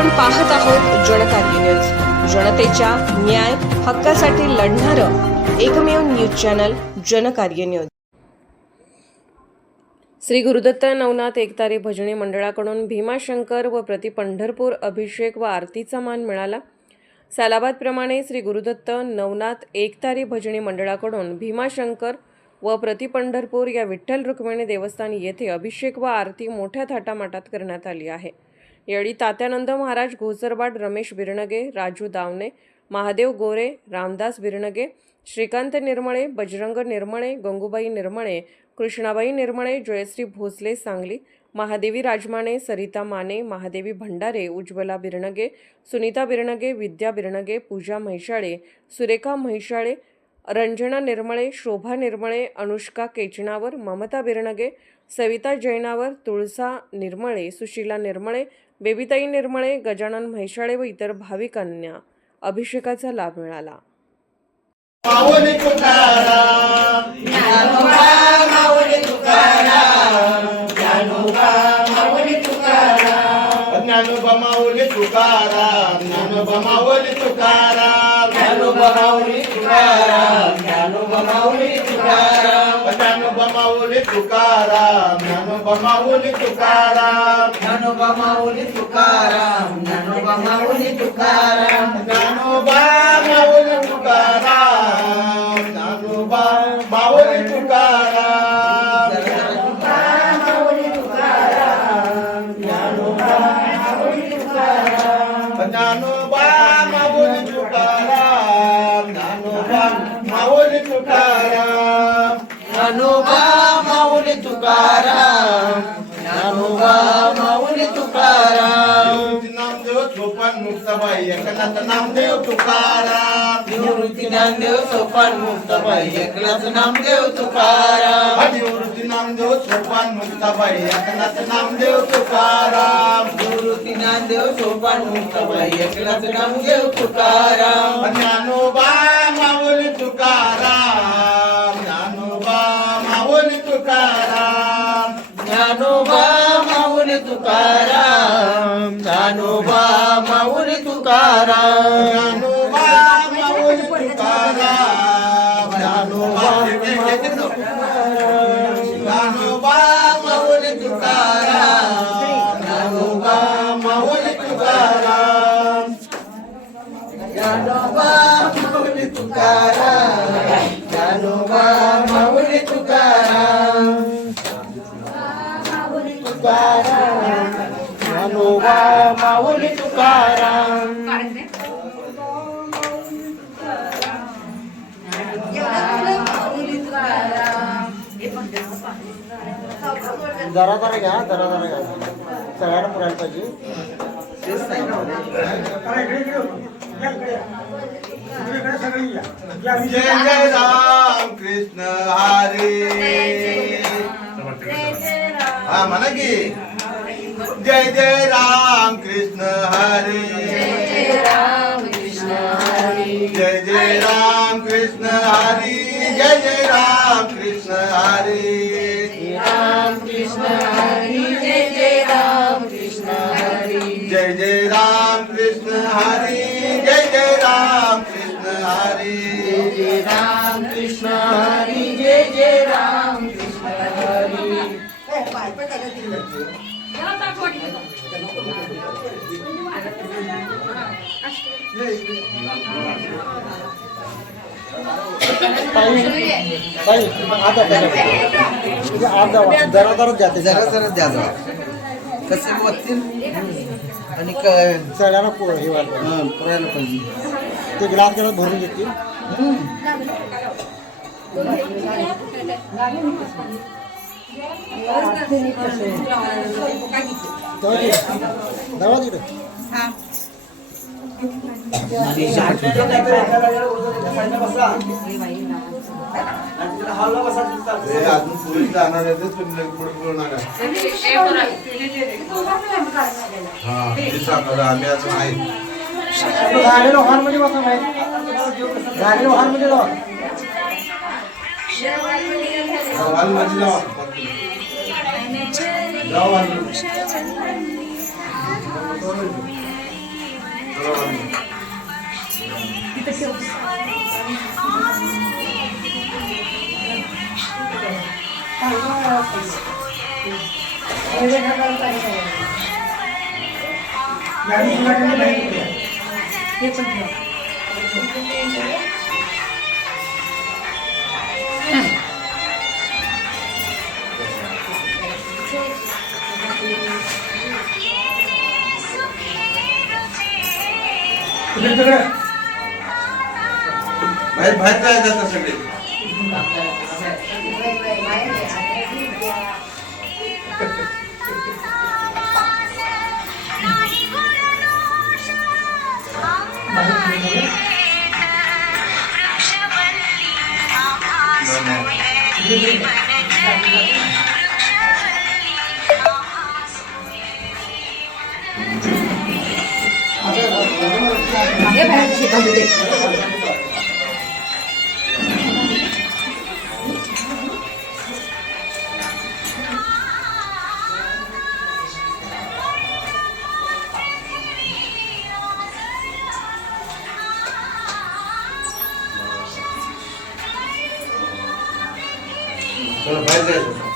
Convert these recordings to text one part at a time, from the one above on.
आपण पाहत आहोत जनकार्य न्यूज, जनतेच्या न्याय हक्कासाठी लढणारं एकमेव news channel Janakarya news. Shri Gurudatta Navnath एकतारी भजनी मंडळाकडून भीमाशंकर व प्रति पंढरपूर अभिषेक व आरतीचा मान मिळाला। सालाबाद प्रमाणे श्री गुरुदत्त नवनाथ एकतारी भजनी मंडळाकडून भीमाशंकर व प्रति पंढरपूर या विठ्ठल रुक्मिणी देवस्थान येथे अभिषेक व आरती मोठ्या थाटामाटात करण्यात आली आहे। यावेळी तात्यानंद महाराज घोसरबाड, रमेश बिरनगे, राजू दावणे, महादेव गोरे, रामदास बिरनगे, श्रीकांत निर्मळे, बजरंग निर्मळे, गंगूबाई निर्मळे, कृष्णाबाई निर्मळे, जयश्री भोसले सांगली, महादेवी राजमाने, सरिता माने, महादेवी भंडारे, उज्ज्वला बिरनगे, सुनीता बिरनगे, विद्या बिरनगे, पूजा म्हैसाळे, सुरेखा म्हैसाळे, रंजना निर्मळे, शोभा निर्मळे, अनुष्का केचनावर, ममता बिरनगे, सविता जैनावर, तुळसा निर्मळे, सुशीला निर्मळे, बेबीताई निर्मळे, गजानन म्हैसाळे व इतर भाविकांना अभिषेकाचा लाभ मिळाला। माऊली तुकाराम, ज्ञानोबा माऊली तुकाराम, ज्ञानोबा माऊली तुकाराम, ज्ञानोबा माऊली तुकाराम, ज्ञानोबा माऊली तुकाराम, ज्ञानोबा माऊली तुकाराम, ज्ञानोबा माऊली तुकाराम, ज्ञानोबा माऊली तुकाराम, ज्ञानोबा माऊली तुकाराम, ज्ञानोबा माऊली तुकाराम, ज्ञानोबा माऊली तुकाराम, ज्ञानोबा माऊली तुकाराम, ज्ञानोबा माऊली तुकाराम, माऊली तुकाराम, ज्ञानोबा माऊली तुकाराम, ज्ञानोबा माऊली तुकाराम, ज्ञानोबा माऊली तुकाराम, ज्ञानोबा माऊली तुकाराम, ज्ञानोबा माऊली तुकाराम, नामदेव सोपान मुक्ताबाई एकनाथ नामदेव तुकाराम, निवृत्ती नामदेव सोपान मुक्ताबाई एकनाथ नामदेव तुकाराम, निवृत्ती नामदेव सोपान मुक्ताबाई एकनाथ नामदेव तुकाराम, निवृत्ती नामदेव सोपान मुक्ताबाई एकनाथ नामदेव तुकाराम, ज्ञानोबा माऊली तुकाराम, ज्ञानोबा माऊली तुकाराम, ज्ञानोबा माऊली तुकाराम, ज्ञानोबा माऊली तुकाराम, ज्ञानोबा माऊली तुकाराम, ज्ञानोबा ज्ञानोबा माऊली तुकाराम, ज्ञानोबा माऊली तुकाराम, ज्ञानोबा माऊली तुकाराम, ज्ञानोबा माऊली तुकाराम, ज्ञानोबा माऊली तुकाराम, जरा जरा घ्या, जरा जरा घ्या, सगळ्यांना पुरायला पाहिजे। जय जय राम कृष्ण हरी, हा म्हणा की जय जय राम कृष्ण हरी, जय जय राम कृष्ण हरी, जय जय राम कृष्ण हरी, जय जय राम कृष्ण हरी, राम कृष्ण हरी, जय जय राम कृष्ण हरी, जय जय राम कृष्ण हरी, जय जय राम कृष्ण हरी, जय जय राम कृष्ण हरी, जय जय राम कृष्ण हरी। जरा जरा जाते, जरा जरा द्या, कसे बघतील आणि सगळ्यांना पुरायला पाहिजे, ते ग्लास ग्लास भरून घेतील। अजून पुढे जाणार आहे, तुम्ही पुढे पुढे नका। हा सांगा, आम्ही अजून आहे गाडी लोहारमध्ये बसा बाहेर, गाडी लोहारमध्ये जावा, हॉलमध्ये जावा, जावा बाहेर बाहेर काय जातात सगळे चला बाहेर जायचं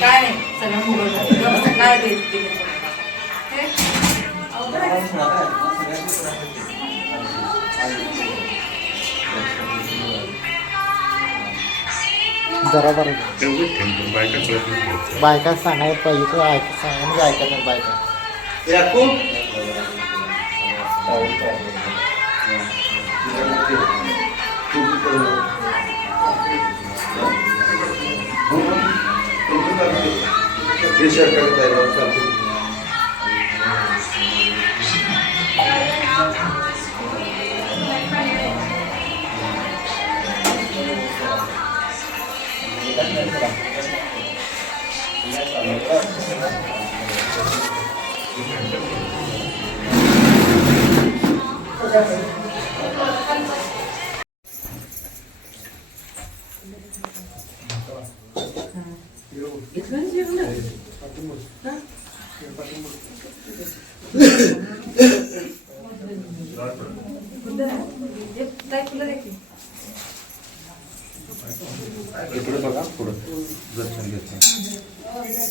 काय नाही सगळं मोबाईल काय देते जरा बायका सांगायला पाहिजे तो सांगा म्हणजे ऐकत नाही बायका इकडे बघा पुढं दर्शन घेतलं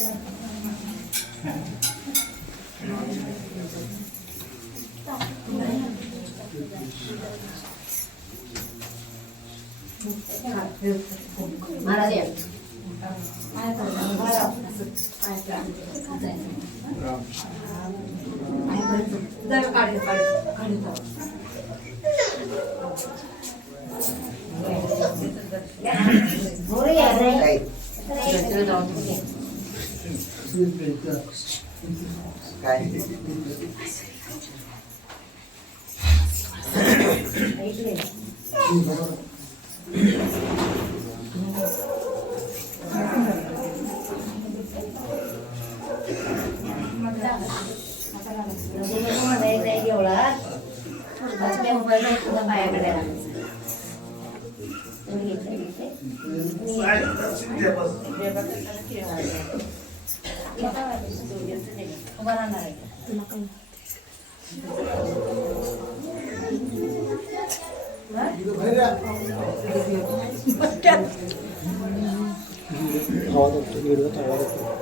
आवाज होतो व्हिडिओत आवाज होतो.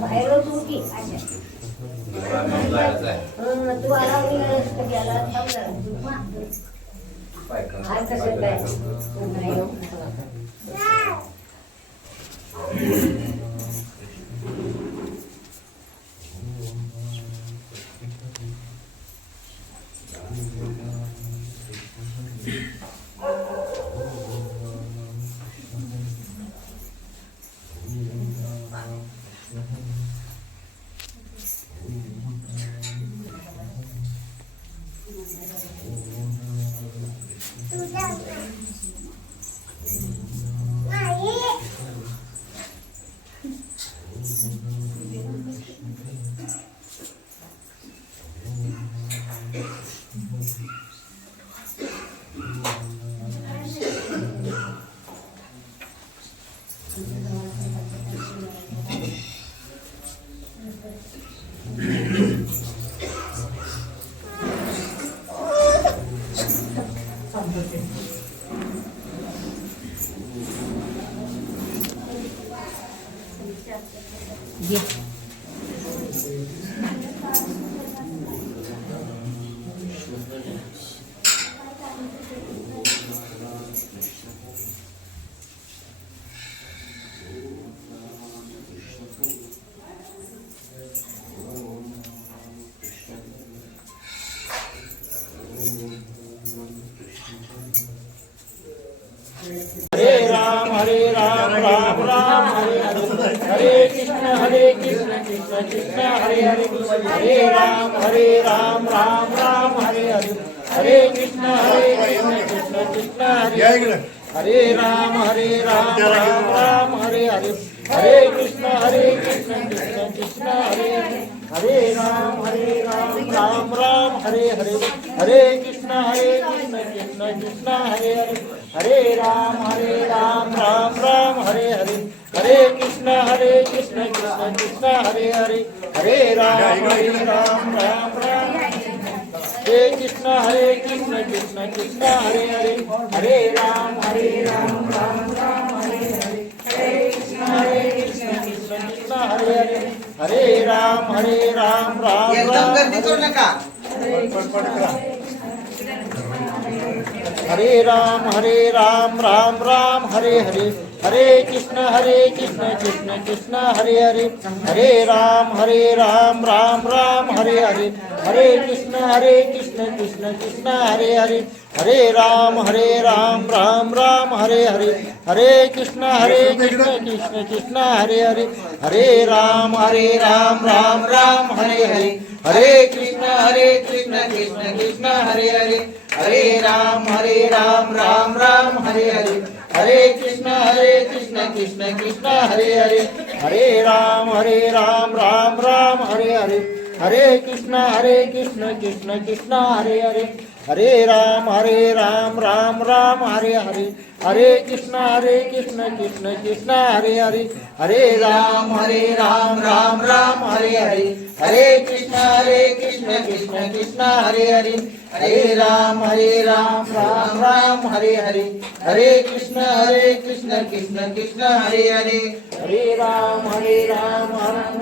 बाहेर तू की तू आला गेला काय कसं काय हरे राम राम राम हरे हरे हरे कृष्ण कृष्ण कृष्ण हरे हरे हरे राम राम हरे हरे हरे कृष्ण कृष्ण कृष्ण हरे हरे हरे राम राम हरे हरे हरे कृष्ण कृष्ण कृष्ण हरे हरे हरे राम राम हरे हरे हरे कृष्ण कृष्ण कृष्ण हरे हरे हरे राम राम हरे हरे हरे कृष्ण कृष्ण कृष्ण हरे हरे हरे राम राम हरे कृष्ण कृष्ण कृष्ण हरे हरे हरे राम राम हरे हरे हरे कृष्ण कृष्ण कृष्ण हरे हरे हरे राम राम एकदम गर्दी करू नका. हरे राम राम हरे हरे हरे कृष्ण कृष्ण कृष्ण हरे हरे हरे राम राम हरे हरे हरे कृष्ण कृष्ण कृष्ण हरे हरे हरे राम राम हरे हरे हरे कृष्ण कृष्ण कृष्ण हरे हरे हरे राम राम हरे हरे हरे कृष्ण कृष्ण कृष्ण हरे हरे हरे राम राम हरे हरे हरे कृष्ण कृष्ण कृष्ण हरे हरे हरे राम राम हरे हरे हरे कृष्ण कृष्ण कृष्ण हरे हरे हरे राम राम हरे हरे हरे कृष्ण कृष्ण कृष्ण हरे हरे हरे राम राम हरे हरे हरे कृष्ण कृष्ण कृष्ण हरे हरे हरे राम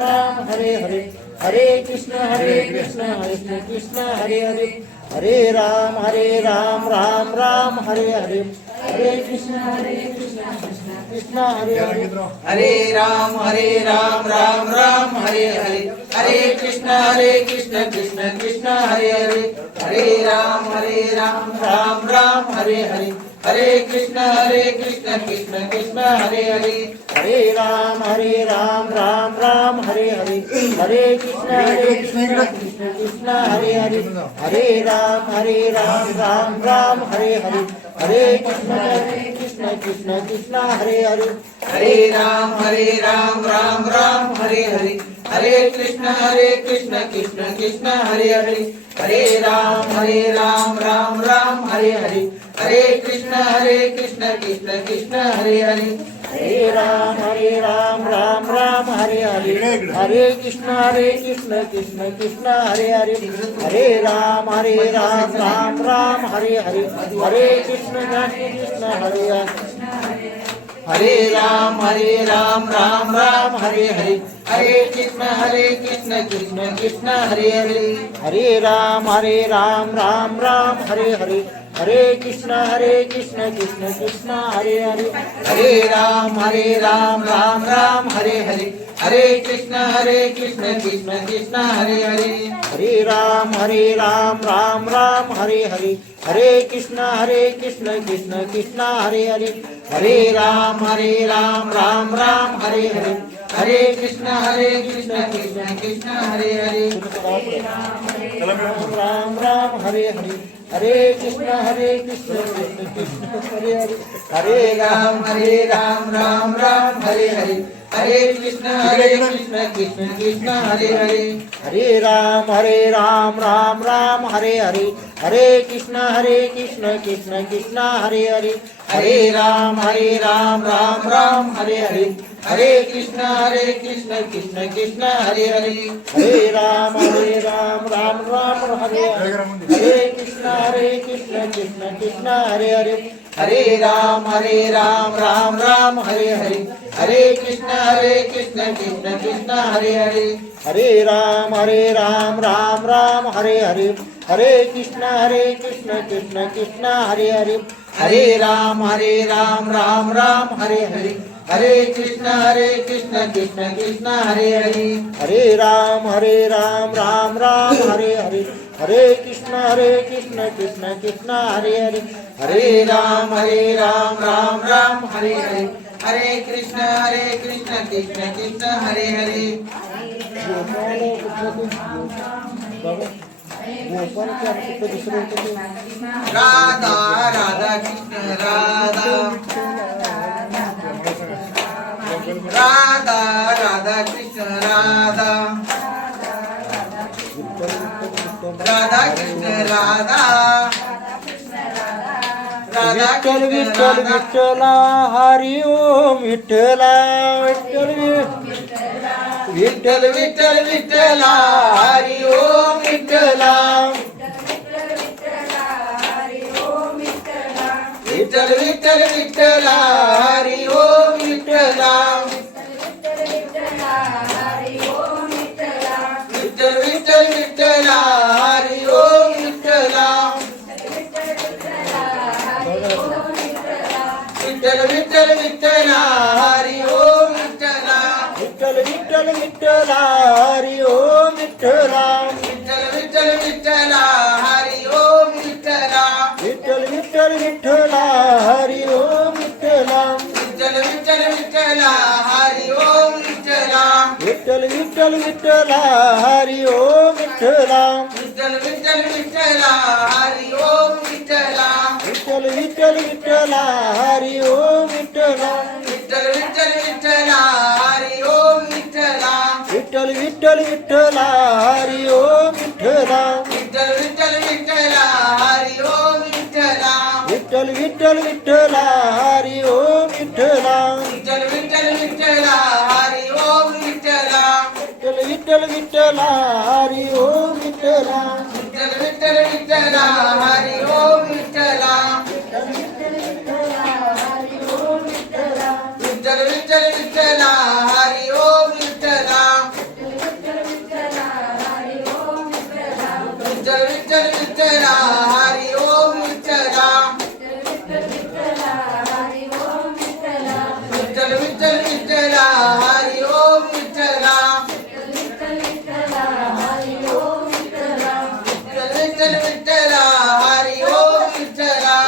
राम हरे हरे हरे कृष्ण कृष्ण कृष्ण हरे हरे हरे राम राम हरे हरे हरे कृष्ण कृष्ण कृष्ण हरे हरे हरे राम राम हरे हरे हरे कृष्ण कृष्ण कृष्ण हरे हरे हरे राम राम हरे हरे हरे कृष्ण कृष्ण कृष्ण हरे हरे हरे राम राम हरे हरे हरे कृष्ण कृष्ण कृष्ण हरे हरे हरे राम राम हरे हरे हरे कृष्ण कृष्ण कृष्ण हरे हरे हरे राम हरे हरे हरे कृष्ण कृष्ण कृष्ण हरे हरे हरे राम राम हरे हरे हरे कृष्ण कृष्ण कृष्ण हरे हरे हरे राम राम हरे हरे हरे कृष्ण कृष्ण कृष्ण हरे हरे हरे राम राम राम हरे हरे हरे कृष्ण कृष्ण कृष्ण हरे हरे हरे राम राम राम हरे हरे हरे कृष्ण कृष्ण हरे हरे हरे राम राम राम हरे हरे हरे कृष्ण कृष्ण कृष्ण हरे हरे हरे राम राम राम हरे हरे हरे कृष्ण कृष्ण कृष्ण हरे हरे हरे राम राम राम हरे हरे हरे कृष्ण कृष्ण कृष्ण हरे हरे हरे राम राम राम हरे हरे हरे कृष्ण कृष्ण कृष्ण हरे हरे हरे राम राम राम हरे हरे हरे कृष्ण कृष्ण कृष्ण हरे हरे राम राम हरे हरे हरे कृष्ण कृष्ण कृष्ण हरे हरे हरे राम राम राम हरे हरे हरे कृष्ण कृष्ण कृष्ण हरे हरे हरे राम राम राम हरे हरे हरे कृष्ण कृष्ण कृष्ण हरे हरे हरे राम राम राम हरे हरे हरे कृष्ण कृष्ण कृष्ण हरे हरे हरे राम राम राम हरे हरे हरे कृष्ण कृष्ण कृष्ण हरे हरे हरे राम राम राम हरे हरे हरे कृष्ण कृष्ण कृष्ण हरे हरे हरे राम राम राम हरे हरे हरे कृष्ण कृष्ण कृष्ण हरे हरे हरे राम राम राम हरे हरे हरे कृष्ण कृष्ण कृष्ण हरे हरे हरे राम राम राम हरे हरे हरे कृष्ण कृष्ण कृष्ण हरे हरे हरे राम राम राम हरे हरे हरे कृष्ण कृष्ण कृष्ण हरे हरे राधा राधा कृष्ण राधा राधा राधा कृष्ण राधा राधा कृष्ण राधा राधा विठ्ठल कृष्ण विठ्ठल राधा विठ्ठला हरी ओम विठ्ठला विठ्ठल विठ्ठल विठ्ठल विठ्ठला हरि ओम विठ्ठला विठ्ठल विठ्ठल विठ्ठला हरि ओम विठ्ठला विठ्ठल विठ्ठल विठ्ठला हरि ओम विठ्ठला विठ्ठल विठ्ठल विठ्ठला हरि ओम विठ्ठला विठ्ठल विठ्ठल विठ्ठला हरी ओम विठ्ठला विठ्ठल विठ्ठल विठ्ठला हरि ओम विठ्ठला विठ्ठल विठ्ठल विठ्ठला हरी ओम विठ्ठला विठ्ठल विठ्ठल विठ्ठला हरि ओम विठ्ठला विठ्ठल विठ्ठल विठ्ठला हरी ओम विठ्ठला विठ्ठल विठ्ठल विठ्ठला हरि ओम विठ्ठला विठ्ठल विठ्ठल विठ्ठला हरी ओम विठ्ठला विठ्ठल विठ्ठल विठ्ठला हरि ओम विठ्ठला विठ्ठल विठ्ठल विठ्ठला हरी ओम विठ्ठला विठ्ठल विठ्ठल विठ्ठला हरि ओम विठ्ठला विठ्ठल विठ्ठल विठ्ठला हरी ओम विठ्ठला विठ्ठल विठ्ठल विठ्ठला हरि ओम विठ्ठला विठ्ठल विठ्ठल विठ्ठला हरी ओम विठ्ठला विठ्ठल विठ्ठल विठ्ठला हरि ओम विठ्ठला विठ्ठल विठ्ठल विठ्ठला हरि ओम विठ्ठला विठ्ठल विठ्ठल विठ्ठला हरि ओम विठ्ठला विठ्ठल विठ्ठल विठ्ठला हरि ओम विठ्ठला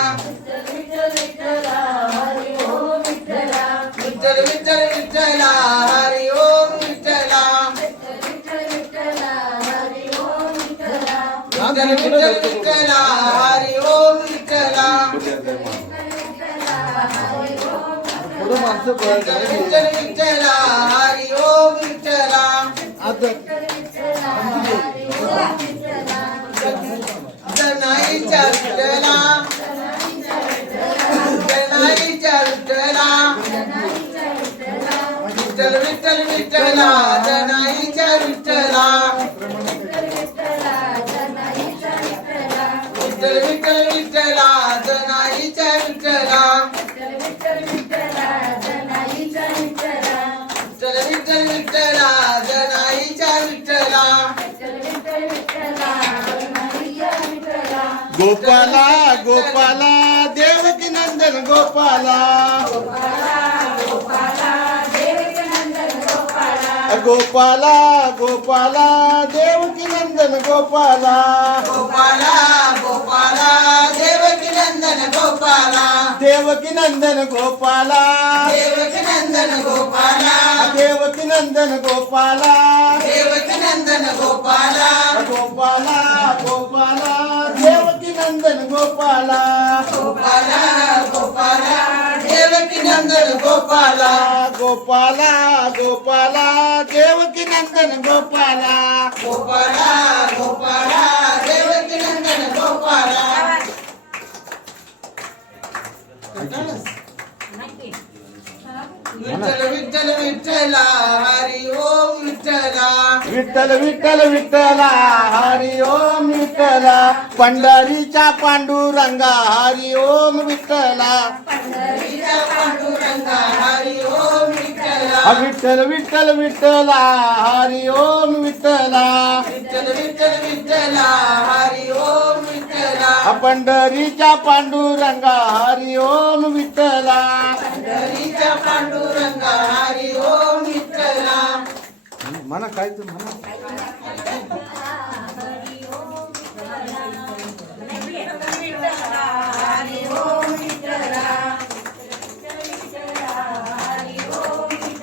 विठ्ठल विठ्ठल विठ्ठला हरि ओम विठ्ठला विठ्ठल विठ्ठल विठ्ठला हरि ओम विठ्ठला विठ्ठल विठ्ठल विठ्ठला हरि ओम विठ्ठला विठ्ठल विठ्ठल विठ्ठला हरि ओम विठ्ठला जनाईच्या विठ्ठला विठ्ठल विठ्ठल विठ्ठला जनाईच्या विठ्ठला विठ्ठल विठ्ठल विठ्ठला जनाईचा विठ्ठला विठ्ठल विठ्ठल विठ्ठला जनाईच्या विठ्ठला विठ्ठल विठ्ठल विठ्ठला जनाईचा विठ्ठला गोपाला गोपाला देवकी नंदन गोपाला गोपाला गोपाला देवकी नंदन गोपाला गोपाला गोपाला देवकी नंदन गोपाला गोपाला गोपाला देवकी नंदन गोपाला देवकी नंदन गोपाला देवकी नंदन गोपाला देवकी नंदन गोपाला देवकी नंदन गोपाला गोपाला गोपाला देवकी नंदन गोपाला गोपाला गोपाला देवकी नंदन गोपाला गोपाला गोपाला देवकी नंदन गोपाला गोपाला गोपाला देवकी नंदन गोपाला विठ्ठल विठ्ठल विठ्ठला हरी ओम विठ्ठला विठ्ठल विठ्ठल विठ्ठला हरी ओम विठ्ठला पंढरीच्या पांडुरंगा हरी ओम विठ्ठला पंढरीच्या पांडुरंगा हरी ओम विठ्ठला विठ्ठल विठ्ठल विठ्ठला हरी ओम विठ्ठला विठ्ठल विठ्ठल विठ्ठला हरी ओम विठ्ठला पंढरीच्या पांडुरंगा हरी ओम विठ्ठला पंढरीच्या पांडुरंगा हरी ओम विठ्ठला म्हणा काय तू म्हणा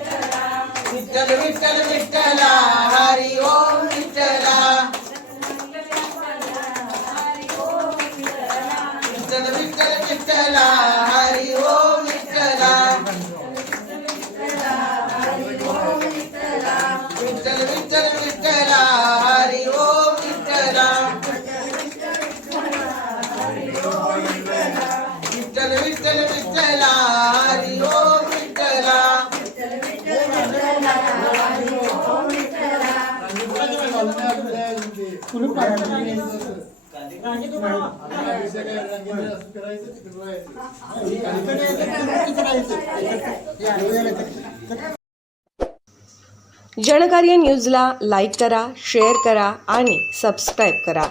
विठ्ठल विठ्ठल विठ्ठला हरी ओम विठ्ठला विठ्ठल विठ्ठल विठ्ठला हरी ओम विठ्ठला विठ्ठल विठ्ठल विठ्ठला हरी ओम विठ्ठला विठ्ठल विठ्ठल विठ्ठला हरी ओम विठ्ठला जनकार्य न्यूजला लाईक करा, शेअर करा आणि सबस्क्राईब करा.